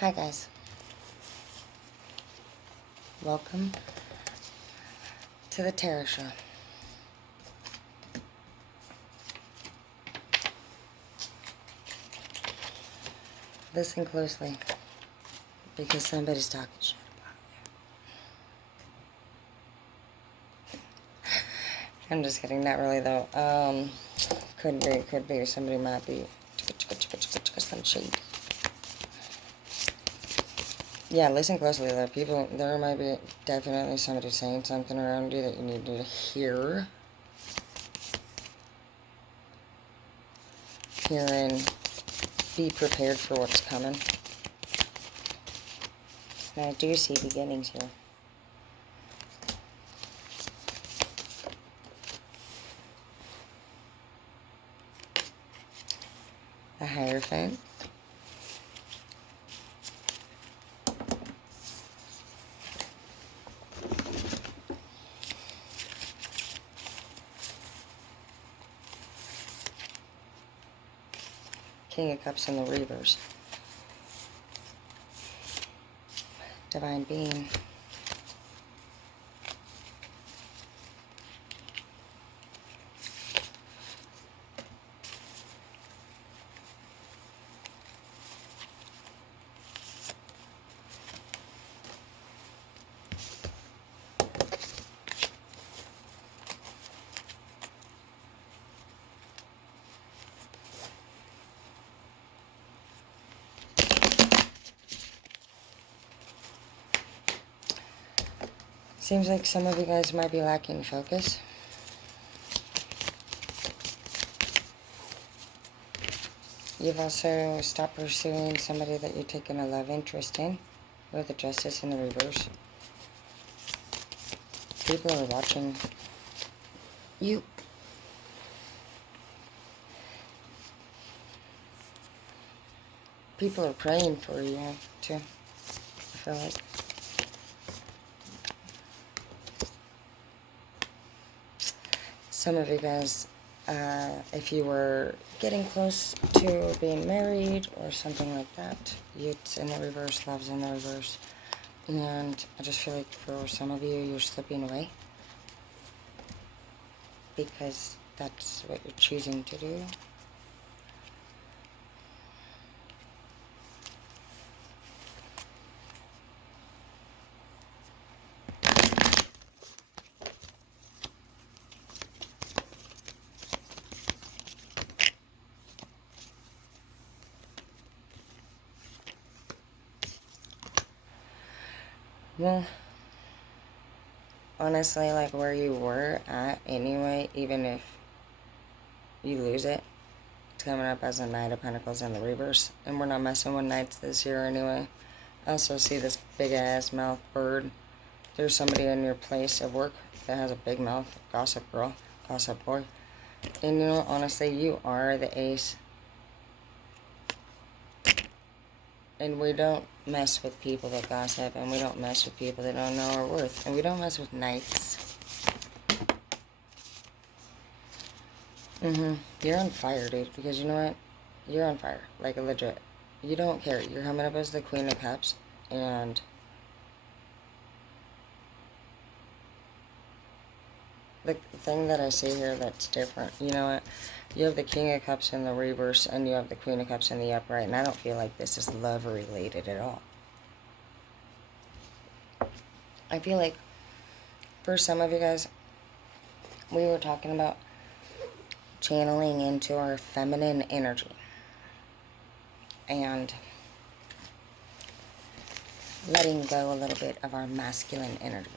Hi guys, welcome to the Tarot Show. Listen closely, because somebody's talking shit about you. I'm just kidding, not really though. Could be, somebody might be some shade. Yeah, listen closely though. There might be definitely somebody saying something around you that you need to hear. Hear and be prepared for what's coming. And I do see beginnings here. A Hierophant. King of Cups in the reverse. Divine Being. Seems like some of you guys might be lacking focus. You've also stopped pursuing somebody that you're taking a love interest in, with the Justice in the reverse. People are watching you. People are praying for you, too, I feel like. Some of you guys, if you were getting close to being married or something like that, it's in the reverse, love's in the reverse. And I just feel like for some of you, you're slipping away because that's what you're choosing to do. Well, honestly, like where you were at anyway, even if you lose it, it's coming up as a Knight of Pentacles in the reverse. And we're not messing with Knights this year anyway. I also see this big ass mouth bird. There's somebody in your place of work that has a big mouth. Gossip girl, gossip boy. And you know, honestly, you are the ace. And we don't mess with people that gossip, and we don't mess with people that don't know our worth, and we don't mess with knights. You're on fire, dude, because you know what? You're on fire, like a legit. You don't care. You're coming up as the Queen of Cups, and the thing that I see here that's different, you know what? You have the King of Cups in the reverse, and you have the Queen of Cups in the upright, and I don't feel like this is love-related at all. I feel like, for some of you guys, we were talking about channeling into our feminine energy and letting go a little bit of our masculine energy.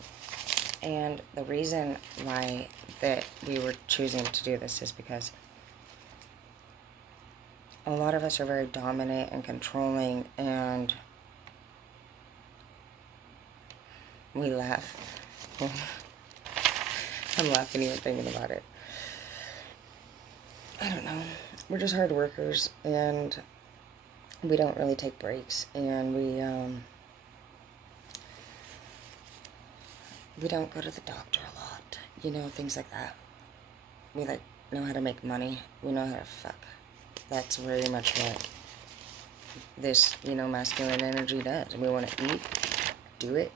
And the reason why that we were choosing to do this is because a lot of us are very dominant and controlling, and we laugh. I'm laughing even thinking about it. I don't know. We're just hard workers, and we don't really take breaks, and we don't go to the doctor a lot, you know, things like that. We like know how to make money. We know how to fuck. That's very much what this, masculine energy does. We want to eat, do it,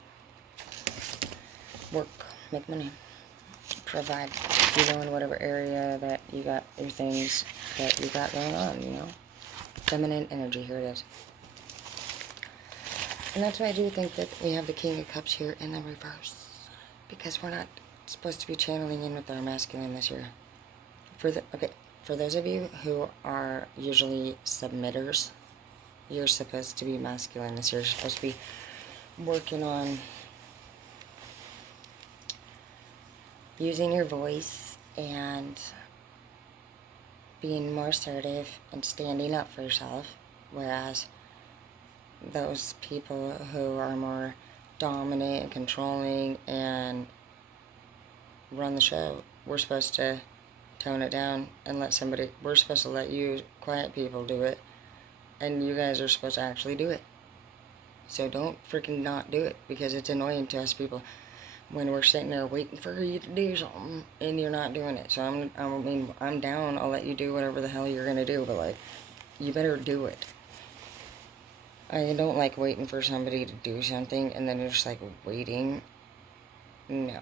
work, make money, provide, in whatever area that you got your things that you got going on, Feminine energy, here it is. And that's why I do think that we have the King of Cups here in the reverse. Because we're not supposed to be channeling in with our masculine this year. For those of you who are usually submitters, you're supposed to be masculine this year. You're supposed to be working on using your voice and being more assertive and standing up for yourself, whereas those people who are more dominant and controlling and run the show, we're supposed to tone it down and we're supposed to let you quiet people do it, and you guys are supposed to actually do it. So don't freaking not do it, because it's annoying to us people when we're sitting there waiting for you to do something and you're not doing it. So I'm down. I'll let you do whatever the hell you're gonna do, but like, you better do it. I don't like waiting for somebody to do something and then you're just like waiting. No.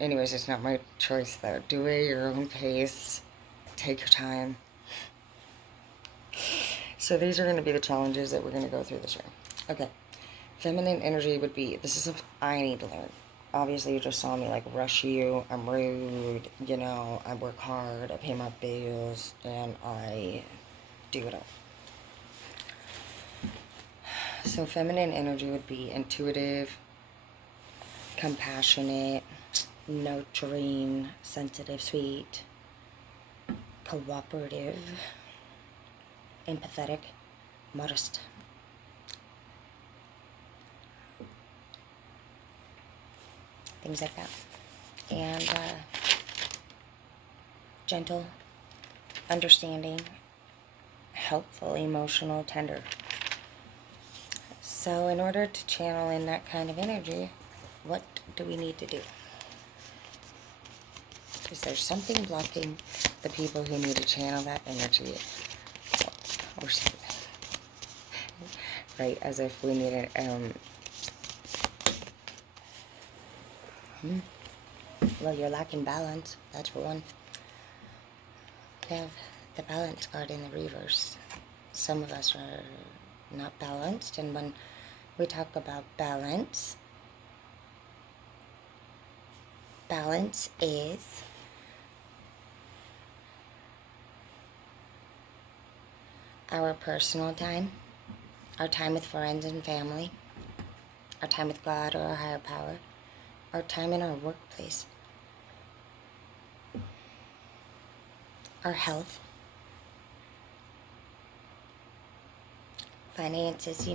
Anyways, it's not my choice though. Do it at your own pace. Take your time. So these are going to be the challenges that we're going to go through this year. Okay. Feminine energy would be, this is something I need to learn. Obviously, you just saw me like rush you. I'm rude. I work hard. I pay my bills. And I do it all. So feminine energy would be intuitive, compassionate, nurturing, sensitive, sweet, cooperative, empathetic, modest. Things like that. And gentle, understanding, helpful, emotional, tender. So in order to channel in that kind of energy, what do we need to do? Because there's something blocking the people who need to channel that energy. Or something. Right, as if we need it. Well, you're lacking balance. That's for one. We have the balance card in the reverse. Some of us are not balanced, and when we talk about balance is our personal time, our time with friends and family, our time with God or our higher power, our time in our workplace, our health, finances,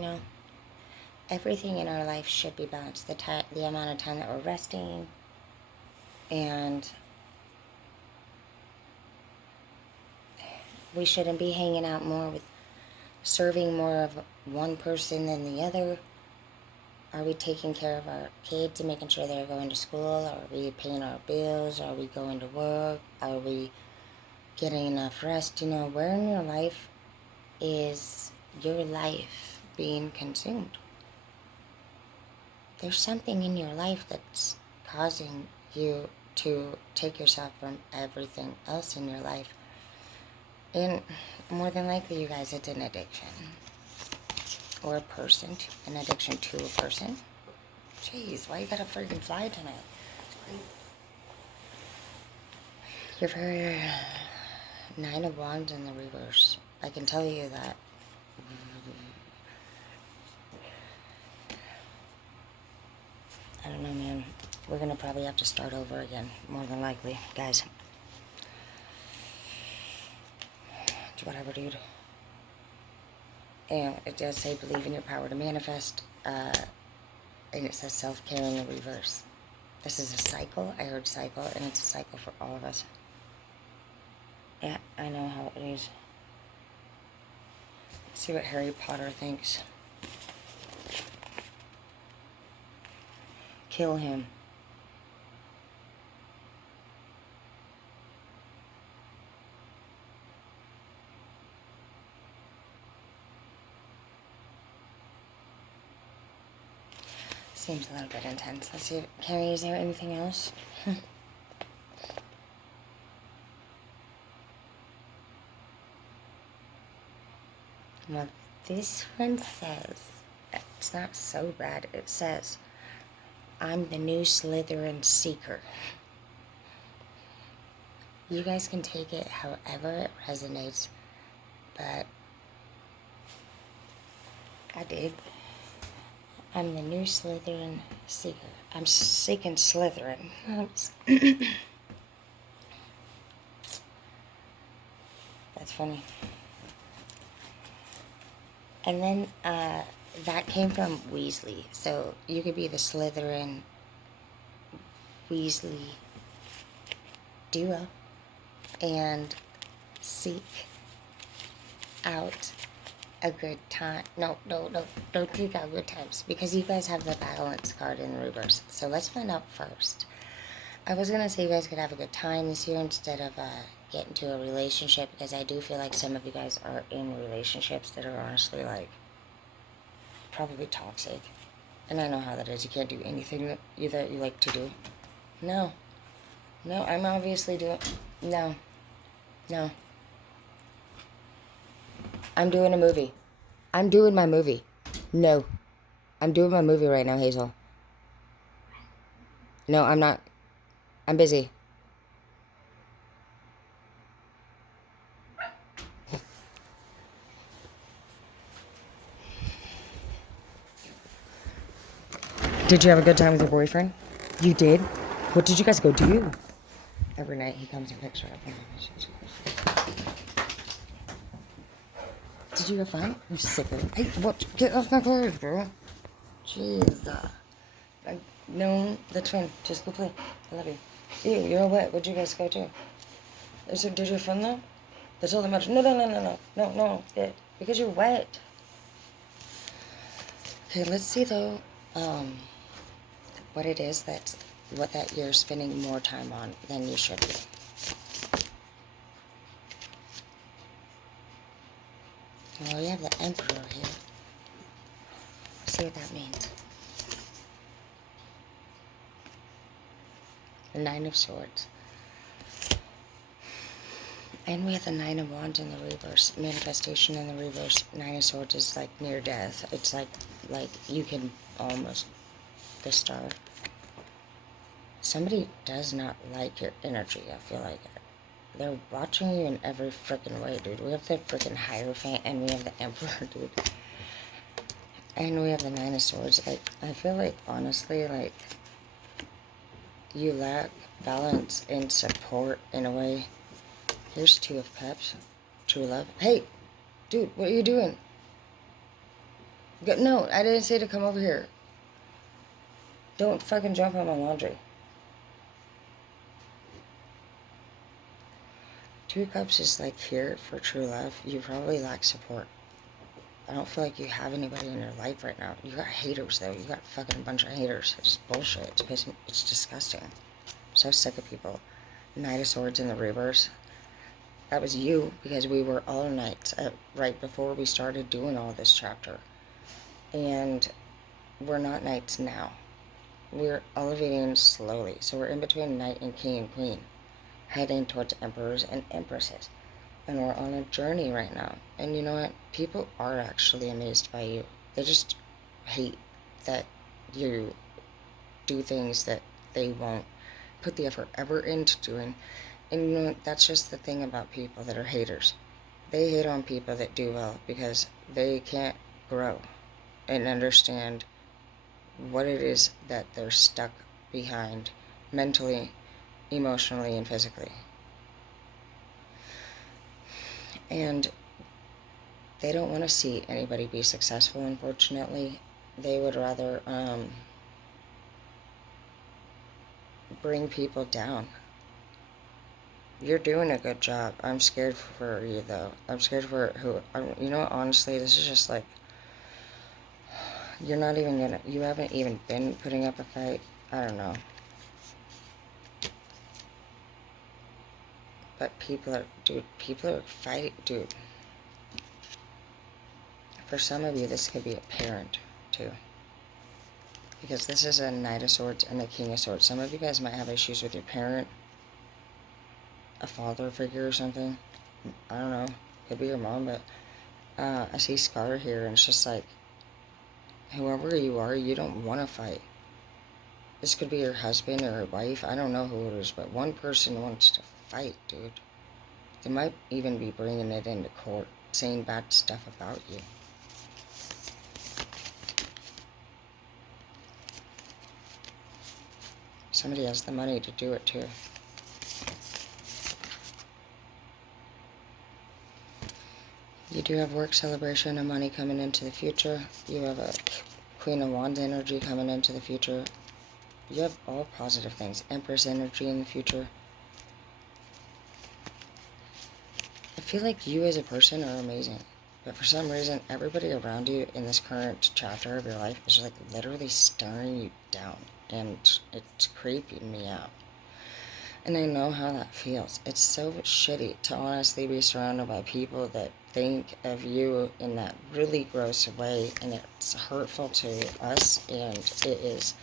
everything in our life should be balanced. The amount of time that we're resting, and we shouldn't be hanging out more with serving more of one person than the other. Are we taking care of our kids and making sure they're going to school? Are we paying our bills? Are we going to work? Are we getting enough rest? Where in your life is your life being consumed? There's something in your life that's causing you to take yourself from everything else in your life. And more than likely, you guys, it's an addiction. Or a person, an addiction to a person. Jeez, why you gotta freaking fly tonight? You're very 9 of Wands in the reverse. I can tell you that. I don't know, man. We're gonna probably have to start over again, more than likely, guys. It's whatever, dude. And it does say believe in your power to manifest, and it says self-care in the reverse. This is a cycle. I heard cycle, and it's a cycle for all of us. Yeah, I know how it is. Let's see what Harry Potter thinks. Kill him. seems a little bit intense. Let's see. Carrie, is there anything else? Well, this one says, it's not so bad. It says, I'm the new Slytherin Seeker. You guys can take it however it resonates, but I did. I'm the new Slytherin Seeker. I'm seeking Slytherin. That's funny. And then that came from Weasley. So you could be the Slytherin Weasley duo and seek out a good time. No, don't seek out good times, because you guys have the balance card in reverse. So let's find out first. I was going to say you guys could have a good time this year instead of get into a relationship, because I do feel like some of you guys are in relationships that are honestly, like, probably toxic. And I know how that is. You can't do anything that you like to do. No, I'm obviously doing... No. I'm doing a movie. I'm doing my movie. No. I'm doing my movie right now, Hazel. No, I'm not. I'm busy. Did you have a good time with your boyfriend? You did? What did you guys go do? Every night he comes and picks her up. Did you have fun? You sicker. Hey, what? Get off my clothes, bro. Jeez. No, that's fine. Just go play. I love you. Ew, you're wet. What'd you guys go do? Did you have fun though? That's all that matters. No. Good. Because you're wet. Okay, let's see though, what it is that you're spending more time on than you should be. Well, you have the Emperor here. Let's see what that means. The Nine of Swords. And we have the Nine of Wands in the reverse. Manifestation in the reverse. Nine of Swords is like near death. It's like you can almost the star. Somebody does not like your energy, I feel like. They're watching you in every freaking way, dude. We have the freaking Hierophant and we have the Emperor, dude. And we have the Nine of Swords. Like, I feel like, honestly, like, you lack balance and support in a way. Here's Two of Cups. True love. Hey, dude, what are you doing? No, I didn't say to come over here. Don't fucking jump on my laundry. Two of Cups is like here for true love. You probably lack support. I don't feel like you have anybody in your life right now. You got haters though. You got fucking a bunch of haters. It's bullshit. It's pissing. It's disgusting. I'm so sick of people. Knight of Swords in the reverse. That was you, because we were all knights right before we started doing all this chapter. And we're not knights now. We're elevating slowly. So we're in between knight and king and queen, heading towards emperors and empresses. And we're on a journey right now. And you know what? People are actually amazed by you. They just hate that you do things that they won't put the effort ever into doing. And you know what? That's just the thing about people that are haters. They hate on people that do well because they can't grow and understand what it is that they're stuck behind mentally, emotionally, and physically. And they don't want to see anybody be successful, unfortunately. They would rather bring people down. You're doing a good job. I'm scared for you, though. I'm scared for you know, honestly, this is just like, you're not even gonna, you haven't even been putting up a fight. I don't know. But people are fighting, dude. For some of you, this could be a parent, too. because this is a Knight of Swords and a King of Swords. Some of you guys might have issues with your parent, a father figure or something. I don't know. Could be your mom, but I see Scar here, and it's just like, whoever you are, you don't want to fight. This could be your husband or your wife. I don't know who it is, but one person wants to fight, dude. They might even be bringing it into court, saying bad stuff about you. Somebody has the money to do it, too. You do have work celebration and money coming into the future. You have a Queen of Wands energy coming into the future. You have all positive things. Empress energy in the future. I feel like you as a person are amazing. But for some reason, everybody around you in this current chapter of your life is like literally staring you down. And it's creeping me out. And I know how that feels. It's so shitty to honestly be surrounded by people that think of you in that really gross way, and it's hurtful to us, and it is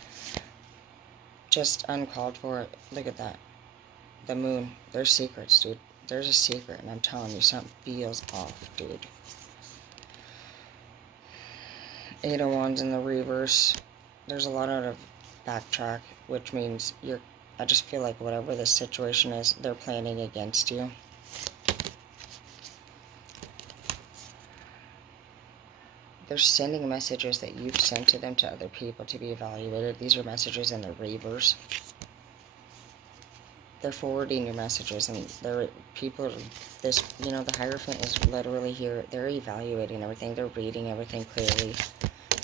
just uncalled for. Look at that. The moon. There's secrets, dude. There's a secret, and I'm telling you, something feels off, dude. Eight of Wands in the reverse. There's a lot of backtrack, which means I just feel like whatever this situation is, they're planning against you. They're sending messages that you've sent to them to other people to be evaluated. These are messages in the reverse. They're forwarding your messages, and the Hierophant is literally here. They're evaluating everything. They're reading everything clearly.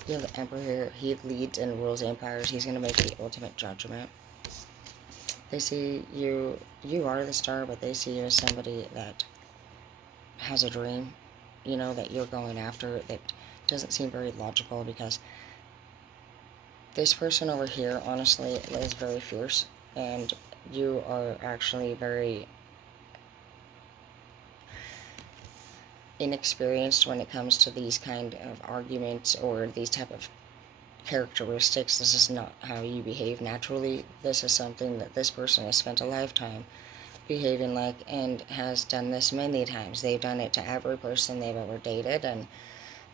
You have the Emperor here. He leads and rules empires. He's going to make the ultimate judgment. They see you are the star, but they see you as somebody that has a dream, that you're going after, that doesn't seem very logical, because this person over here, honestly, is very fierce, and you are actually very inexperienced when it comes to these kind of arguments or these type of characteristics. This is not how you behave naturally. This is something that this person has spent a lifetime behaving like, and has done this many times. They've done it to every person they've ever dated,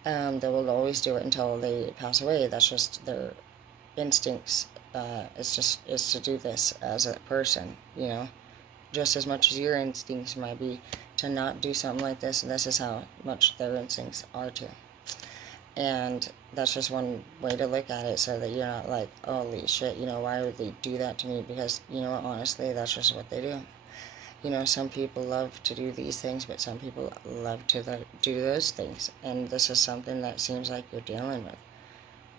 and they will always do it until they pass away. That's just their instincts. It's to do this as a person, just as much as your instincts might be to not do something like this, and this is how much their instincts are too. And that's just one way to look at it, so that you're not like, holy shit, why would they do that to me? Because, honestly, that's just what they do. Some people love to do these things, but some people love to do those things. And this is something that seems like you're dealing with.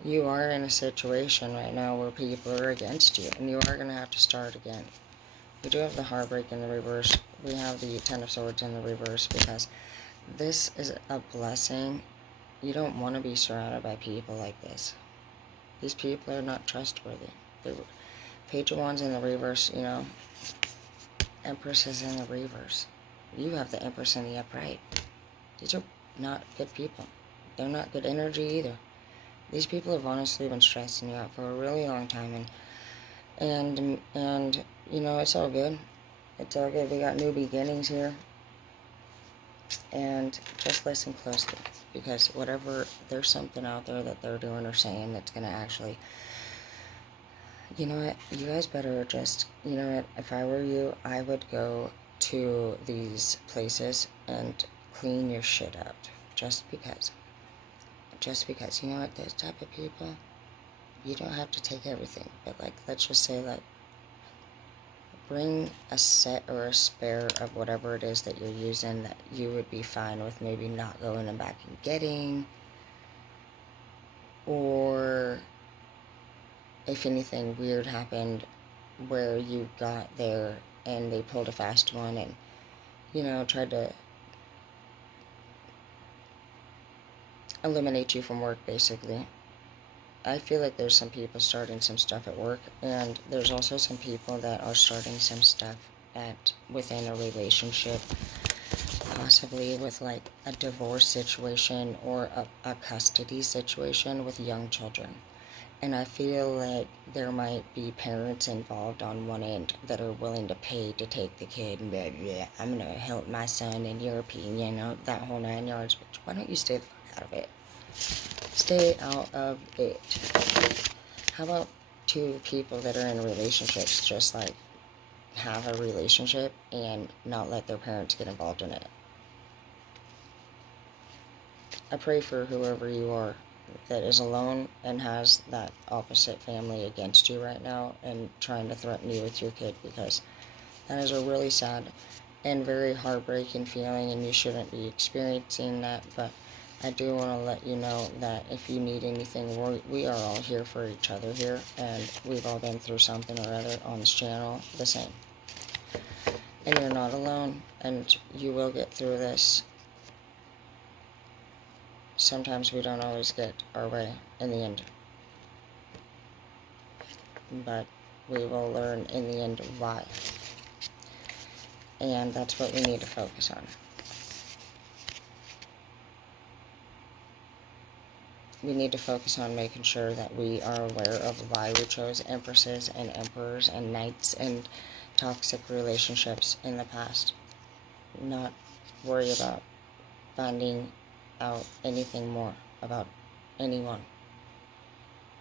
You are in a situation right now where people are against you, and you are going to have to start again. We do have the Heartbreak in the reverse. We have the Ten of Swords in the reverse, because this is a blessing. You don't want to be surrounded by people like this. These people are not trustworthy. The Page of Wands in the reverse, Empress is in the reverse. You have the Empress in the upright. These are not good people. They're not good energy either. These people have honestly been stressing you out for a really long time, and it's all good. It's all good. We got new beginnings here. And just listen closely, because there's something out there that they're doing or saying that's going to actually, you guys better just, if I were you, I would go to these places and clean your shit out, just because, those type of people, you don't have to take everything, but let's just say bring a set or a spare of whatever it is that you're using that you would be fine with maybe not going and back and getting, or if anything weird happened where you got there and they pulled a fast one and, tried to eliminate you from work, basically. I feel like there's some people starting some stuff at work, and there's also some people that are starting some stuff within a relationship, possibly with a divorce situation or a custody situation with young children. And I feel like there might be parents involved on one end that are willing to pay to take the kid and be like, yeah, I'm going to help my son in your opinion, that whole 9 yards. But why don't you stay the fuck out of it? Stay out of it. How about two people that are in relationships just like have a relationship and not let their parents get involved in it? I pray for whoever you are that is alone and has that opposite family against you right now and trying to threaten you with your kid, because that is a really sad and very heartbreaking feeling, and you shouldn't be experiencing that. But I do want to let you know that if you need anything, we are all here for each other here, and we've all been through something or other on this channel the same. And you're not alone, and you will get through this. Sometimes we don't always get our way in the end, but we will learn in the end why. And that's what we need to focus on. We need to focus on making sure that we are aware of why we chose empresses and emperors and knights and toxic relationships in the past. Not worry about finding out anything more about anyone.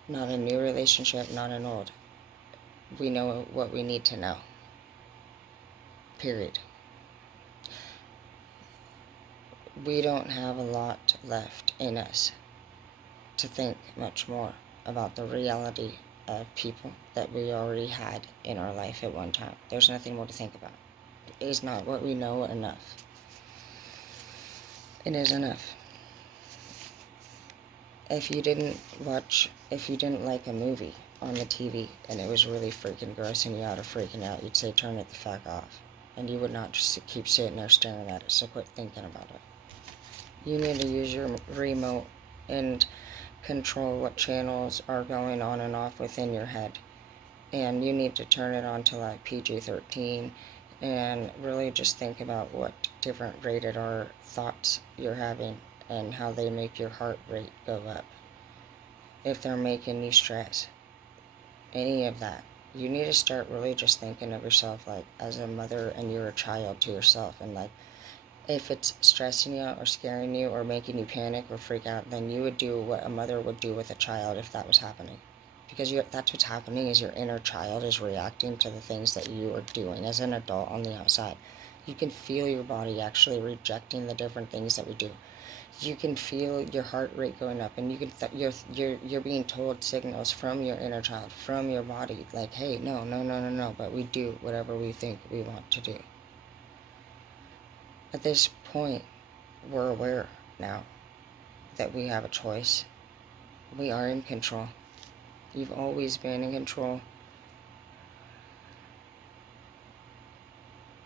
Not a new relationship, not an old. We know what we need to know. Period. We don't have a lot left in us to think much more about the reality of people that we already had in our life at one time. There's nothing more to think about. Is not what we know enough? It is enough. If you didn't like a movie on the TV and it was really freaking grossing you out or freaking out, you'd say turn it the fuck off. And you would not just keep sitting there staring at it, so quit thinking about it. You need to use your remote and control what channels are going on and off within your head. And you need to turn it on to like PG-13 and really just think about what different rated R thoughts you're having and how they make your heart rate go up. If they're making you stress, any of that, you need to start really just thinking of yourself like as a mother and you're a child to yourself, and like if it's stressing you out or scaring you or making you panic or freak out, then you would do what a mother would do with a child if that was happening. Because that's what's happening, is your inner child is reacting to the things that you are doing as an adult on the outside. You can feel your body actually rejecting the different things that we do. You can feel your heart rate going up, and you can you're being told signals from your inner child, from your body, like, hey, no, but we do whatever we think we want to do. At this point, we're aware now that we have a choice. We are in control. You've always been in control.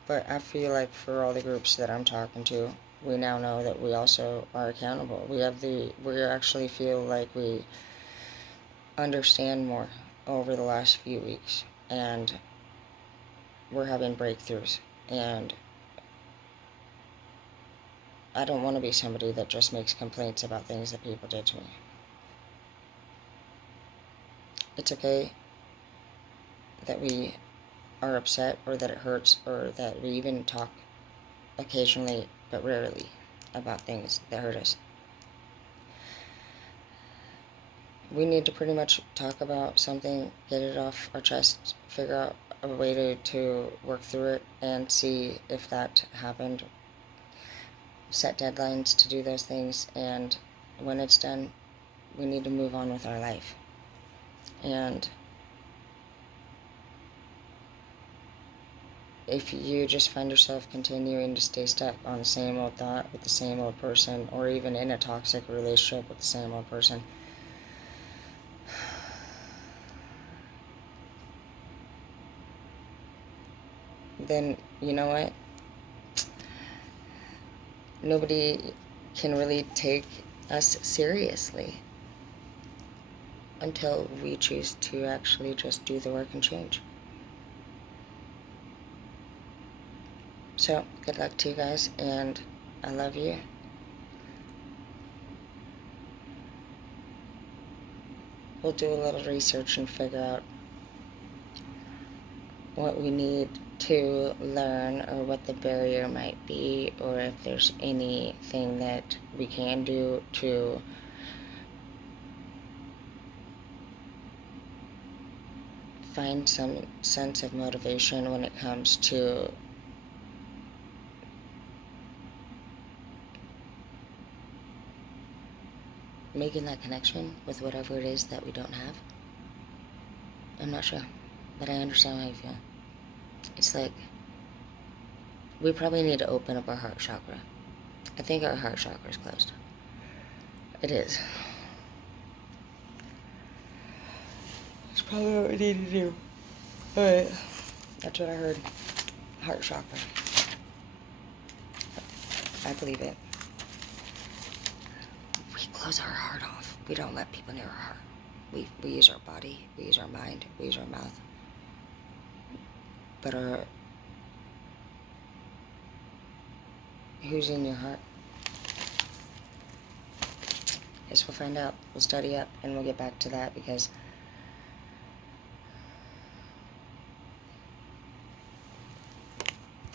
But I feel like for all the groups that I'm talking to, we now know that we also are accountable. We actually feel like we understand more over the last few weeks, and we're having breakthroughs. And I don't want to be somebody that just makes complaints about things that people did to me. It's okay that we are upset, or that it hurts, or that we even talk occasionally, but rarely, about things that hurt us. We need to pretty much talk about something, get it off our chest, figure out a way to work through it, and see if that happened. Set deadlines to do those things, and when it's done, we need to move on with our life. And if you just find yourself continuing to stay stuck on the same old thought with the same old person, or even in a toxic relationship with the same old person, then you know what? Nobody can really take us seriously until we choose to actually just do the work and change. So, good luck to you guys, and I love you. we'll do a little research and figure out what we need to learn or what the barrier might be, or if there's anything that we can do to find some sense of motivation when it comes to making that connection with whatever it is that we don't have. I'm not sure, but I understand how you feel. It's like we probably need to open up our heart chakra. I think our heart chakra is closed. It is. It's probably what we need to do. Alright. That's what I heard. Heart chakra. I believe it. We close our heart off. We don't let people near our heart. We use our body, we use our mind, we use our mouth. But who's in your heart? Guess we'll find out. We'll study up and we'll get back to that, because